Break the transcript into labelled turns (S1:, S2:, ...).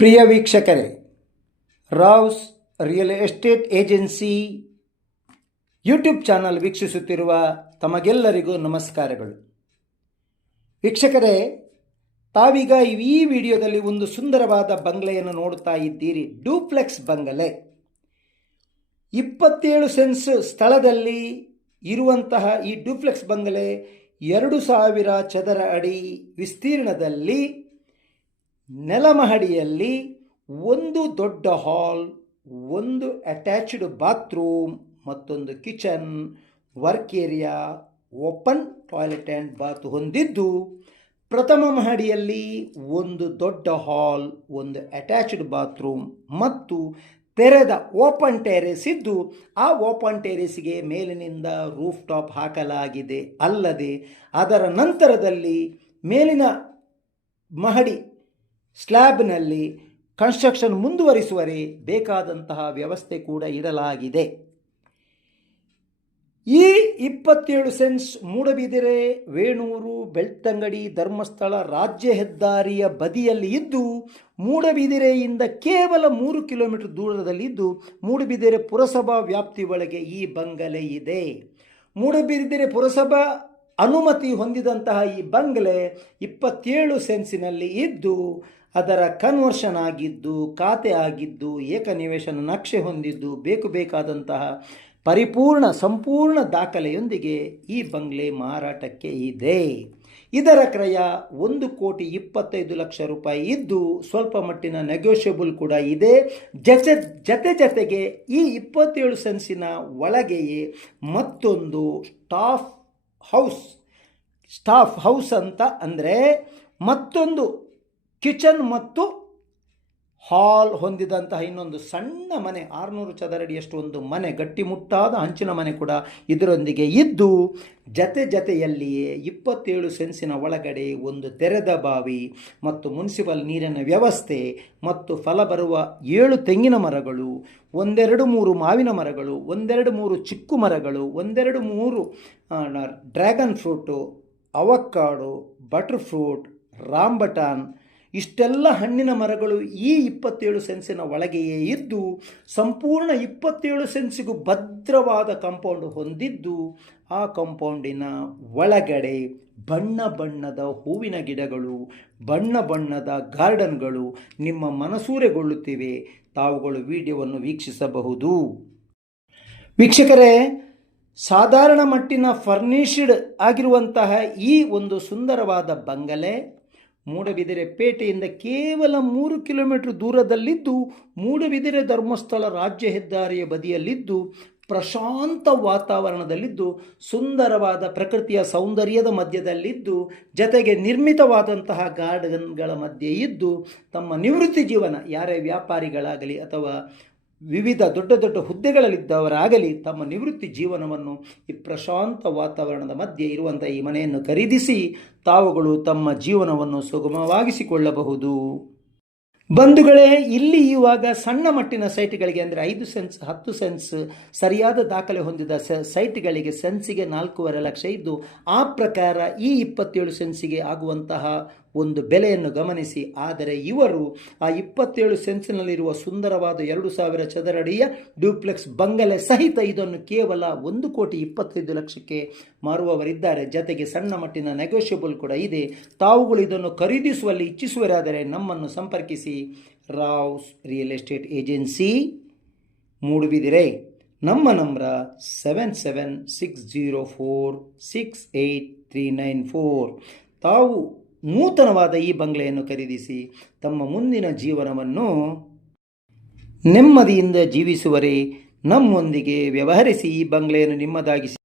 S1: ಪ್ರಿಯ ವೀಕ್ಷಕರೇ, Rao's real estate agency YouTube channel ವೀಕ್ಷಿಸುತ್ತಿರುವ ತಮಗೆಲ್ಲರಿಗೂ ನಮಸ್ಕಾರಗಳು. ವೀಕ್ಷಕರೇ, ತಾವೀಗ ಈ ವಿಡಿಯೋದಲ್ಲಿ ಒಂದು ಸುಂದರವಾದ ಬಂಗಲೆಯನ್ನು ನೋಡುತ್ತಾ ಇದ್ದೀರಿ. ಡೂಪ್ಲೆಕ್ಸ್ ಬಂಗಲೆ. ಇಪ್ಪತ್ತೇಳು ಸೆನ್ಸ್ ಸ್ಥಳದಲ್ಲಿ ಇರುವಂತಹ ಈ ಡೂಪ್ಲೆಕ್ಸ್ ಬಂಗಲೆ ಎರಡು ಸಾವಿರ ಚದರ ಅಡಿ ವಿಸ್ತೀರ್ಣದಲ್ಲಿ ನೆಲಮಹಡಿಯಲ್ಲಿ ಒಂದು ದೊಡ್ಡ ಹಾಲ್, ಒಂದು ಅಟ್ಯಾಚ್ಡ್ ಬಾತ್ರೂಮ್, ಮತ್ತೊಂದು kitchen, work area, open toilet and bath ಹೊಂದಿದ್ದು ಪ್ರಥಮ ಮಹಡಿಯಲ್ಲಿ ಒಂದು ದೊಡ್ಡ ಹಾಲ್, ಒಂದು ಅಟ್ಯಾಚ್ಡ್ ಬಾತ್ರೂಮ್ ಮತ್ತು ತೆರೆದ ಓಪನ್ ಟೆರೇಸ್ ಇದ್ದು ಆ ಓಪನ್ ಟೆರೇಸ್ಗೆ ಮೇಲಿನಿಂದ ರೂಫ್ ಟಾಪ್ ಹಾಕಲಾಗಿದೆ. ಅಲ್ಲದೆ ಅದರ ನಂತರದಲ್ಲಿ ಮೇಲಿನ ಮಹಡಿ ಸ್ಲ್ಯಾಬ್ನಲ್ಲಿ ಕನ್ಸ್ಟ್ರಕ್ಷನ್ ಮುಂದುವರಿಸುವರೆ ಬೇಕಾದಂತಹ ವ್ಯವಸ್ಥೆ ಕೂಡ ಇಡಲಾಗಿದೆ. ಈ ಇಪ್ಪತ್ತೇಳು ಸೆನ್ಸ್ ಮೂಡಬಿದಿರೆ ವೇಣೂರು, ಬೆಳ್ತಂಗಡಿ, ಧರ್ಮಸ್ಥಳ, ರಾಜ್ಯ ಹೆದ್ದಾರಿಯ ಬದಿಯಲ್ಲಿ ಇದ್ದು, ಮೂಡಬಿದಿರೆಯಿಂದ ಕೇವಲ ಮೂರು ಕಿಲೋಮೀಟರ್ ದೂರದಲ್ಲಿದ್ದು, ಮೂಡಬಿದಿರೆ ಪುರಸಭಾ ವ್ಯಾಪ್ತಿ ಒಳಗೆ ಈ ಬಂಗಲೆ ಇದೆ. ಮೂಡಬಿದಿರೆ ಪುರಸಭಾ ಅನುಮತಿ ಹೊಂದಿದಂತಹ ಈ ಬಂಗಲೆ ಇಪ್ಪತ್ತೇಳು ಸೆನ್ಸಿನಲ್ಲಿ ಇದ್ದು ಅದರ ಕನ್ವರ್ಷನ್ ಆಗಿದ್ದು ಖಾತೆ ಆಗಿದ್ದು ಏಕನಿವೇಶನ ನಕ್ಷೆ ಹೊಂದಿದ್ದು, ಬೇಕು ಬೇಕಾದಂತಹ ಪರಿಪೂರ್ಣ ಸಂಪೂರ್ಣ ದಾಖಲೆಯೊಂದಿಗೆ ಈ ಬಂಗ್ಲೆ ಮಾರಾಟಕ್ಕೆ ಇದೆ. ಇದರ ಕ್ರಯ ಒಂದು ಕೋಟಿ ಇಪ್ಪತ್ತೈದು ಲಕ್ಷ ರೂಪಾಯಿ ಇದ್ದು, ಸ್ವಲ್ಪ ಮಟ್ಟಿನ ನೆಗೋಷಿಯಬಲ್ ಕೂಡ ಇದೆ. ಜತೆ ಜತೆ ಜತೆಗೆ ಈ ಇಪ್ಪತ್ತೇಳು ಸೆನ್ಸಿನ ಒಳಗೆಯೇ ಮತ್ತೊಂದು ಸ್ಟಾಫ್ ಹೌಸ್ ಸ್ಟಾಫ್ ಹೌಸ್ ಅಂತ ಅಂದರೆ ಮತ್ತೊಂದು ಕಿಚನ್ ಮತ್ತು ಹಾಲ್ ಹೊಂದಿದಂತಹ ಇನ್ನೊಂದು ಸಣ್ಣ ಮನೆ, ಆರುನೂರು ಚದರಡಿಯಷ್ಟು ಒಂದು ಮನೆ ಗಟ್ಟಿಮುಟ್ಟಾದ ಹಂಚಿನ ಮನೆ ಕೂಡ ಇದರೊಂದಿಗೆ ಇದ್ದು, ಜತೆ ಜತೆಯಲ್ಲಿಯೇ ಇಪ್ಪತ್ತೇಳು ಸೆನ್ಸಿನ ಒಳಗಡೆ ಒಂದು ತೆರೆದ ಬಾವಿ ಮತ್ತು ಮುನ್ಸಿಪಲ್ ನೀರಿನ ವ್ಯವಸ್ಥೆ ಮತ್ತು ಫಲ ಬರುವ ಏಳು ತೆಂಗಿನ ಮರಗಳು, ಒಂದೆರಡು ಮೂರು ಮಾವಿನ ಮರಗಳು, ಒಂದೆರಡು ಮೂರು ಚಿಕ್ಕು ಮರಗಳು, ಒಂದೆರಡು ಮೂರು dragon fruit avocado butter fruit rambutan ಇಷ್ಟೆಲ್ಲ ಹಣ್ಣಿನ ಮರಗಳು ಈ ಇಪ್ಪತ್ತೇಳು ಸೆನ್ಸಿನ ಒಳಗೆಯೇ ಇದ್ದು, ಸಂಪೂರ್ಣ ಇಪ್ಪತ್ತೇಳು ಸೆನ್ಸಿಗೂ ಭದ್ರವಾದ ಕಾಂಪೌಂಡ್ ಹೊಂದಿದ್ದು, ಆ ಕಾಂಪೌಂಡಿನ ಒಳಗಡೆ ಬಣ್ಣ ಬಣ್ಣದ ಹೂವಿನ ಗಿಡಗಳು, ಬಣ್ಣ ಬಣ್ಣದ ಗಾರ್ಡನ್ಗಳು ನಿಮ್ಮ ಮನಸೂರೆಗೊಳ್ಳುತ್ತಿವೆ. ತಾವುಗಳು ವಿಡಿಯೋವನ್ನು ವೀಕ್ಷಿಸಬಹುದು. ವೀಕ್ಷಕರೇ, ಸಾಧಾರಣ ಮಟ್ಟಿನ ಫರ್ನಿಷ್ಡ್ ಆಗಿರುವಂತಹ ಈ ಒಂದು ಸುಂದರವಾದ ಬಂಗಲೆ ಮೂಡಬಿದಿರೆ ಪೇಟೆಯಿಂದ ಕೇವಲ ಮೂರು ಕಿಲೋಮೀಟರ್ ದೂರದಲ್ಲಿದ್ದು, ಮೂಡಬಿದಿರೆ ಧರ್ಮಸ್ಥಳ ರಾಜ್ಯ ಹೆದ್ದಾರಿಯ ಬದಿಯಲ್ಲಿದ್ದು, ಪ್ರಶಾಂತ ವಾತಾವರಣದಲ್ಲಿದ್ದು, ಸುಂದರವಾದ ಪ್ರಕೃತಿಯ ಸೌಂದರ್ಯದ ಮಧ್ಯದಲ್ಲಿದ್ದು, ಜತೆಗೆ ನಿರ್ಮಿತವಾದಂತಹ ಗಾರ್ಡನ್ಗಳ ಮಧ್ಯೆ ಇದ್ದು, ತಮ್ಮ ನಿವೃತ್ತಿ ಜೀವನ, ಯಾರೇ ವ್ಯಾಪಾರಿಗಳಾಗಲಿ ಅಥವಾ ವಿವಿಧ ದೊಡ್ಡ ದೊಡ್ಡ ಹುದ್ದೆಗಳಲ್ಲಿದ್ದವರಾಗಲಿ ತಮ್ಮ ನಿವೃತ್ತಿ ಜೀವನವನ್ನು ಈ ಪ್ರಶಾಂತ ವಾತಾವರಣದ ಮಧ್ಯೆ ಇರುವಂಥ ಈ ಮನೆಯನ್ನು ಖರೀದಿಸಿ ತಾವುಗಳು ತಮ್ಮ ಜೀವನವನ್ನು ಸುಗಮವಾಗಿಸಿಕೊಳ್ಳಬಹುದು. ಬಂಧುಗಳೇ, ಇಲ್ಲಿ ಇವಾಗ ಸಣ್ಣ ಮಟ್ಟಿನ ಸೈಟ್ಗಳಿಗೆ ಅಂದರೆ ಐದು ಸೆನ್ಸ್, ಹತ್ತು ಸೆನ್ಸ್ ಸರಿಯಾದ ದಾಖಲೆ ಹೊಂದಿದ ಸೈಟ್ಗಳಿಗೆ ಸೆನ್ಸಿಗೆ ನಾಲ್ಕೂವರೆ ಲಕ್ಷ ಇದ್ದು, ಆ ಪ್ರಕಾರ ಈ ಇಪ್ಪತ್ತೇಳು ಸೆನ್ಸಿಗೆ ಆಗುವಂತಹ ಒಂದು ಬೆಲೆಯನ್ನು ಗಮನಿಸಿ. ಆದರೆ ಇವರು ಆ ಇಪ್ಪತ್ತೇಳು ಸೆನ್ಸಿನಲ್ಲಿರುವ ಸುಂದರವಾದ ಎರಡು ಸಾವಿರ ಚದರಡಿಯ ಡ್ಯೂಪ್ಲೆಕ್ಸ್ ಬಂಗಲೆ ಸಹಿತ ಇದನ್ನು ಕೇವಲ ಒಂದು ಕೋಟಿ ಇಪ್ಪತ್ತೈದು ಲಕ್ಷಕ್ಕೆ ಮಾರುವವರಿದ್ದಾರೆ. ಜತೆಗೆ ಸಣ್ಣ ಮಟ್ಟಿನ ನೆಗೋಷಿಯಬಲ್ ಕೂಡ ಇದೆ. ತಾವುಗಳು ಇದನ್ನು ಖರೀದಿಸುವಲ್ಲಿ ಇಚ್ಛಿಸುವರಾದರೆ ನಮ್ಮನ್ನು ಸಂಪರ್ಕಿಸಿ. Rao's real estate agency Moodbidri. ನಮ್ಮ number seven seven six zero four six eight three nine four. ತಾವು ನೂತನವಾದ ಈ ಬಂಗಲೆಯನ್ನು ಖರೀದಿಸಿ ತಮ್ಮ ಮುಂದಿನ ಜೀವನವನ್ನು ನೆಮ್ಮದಿಯಿಂದ ಜೀವಿಸುವರೆ ನಮ್ಮೊಂದಿಗೆ ವ್ಯವಹರಿಸಿ ಈ ಬಂಗಲೆಯನ್ನು ನಿಮ್ಮದಾಗಿಸಿ.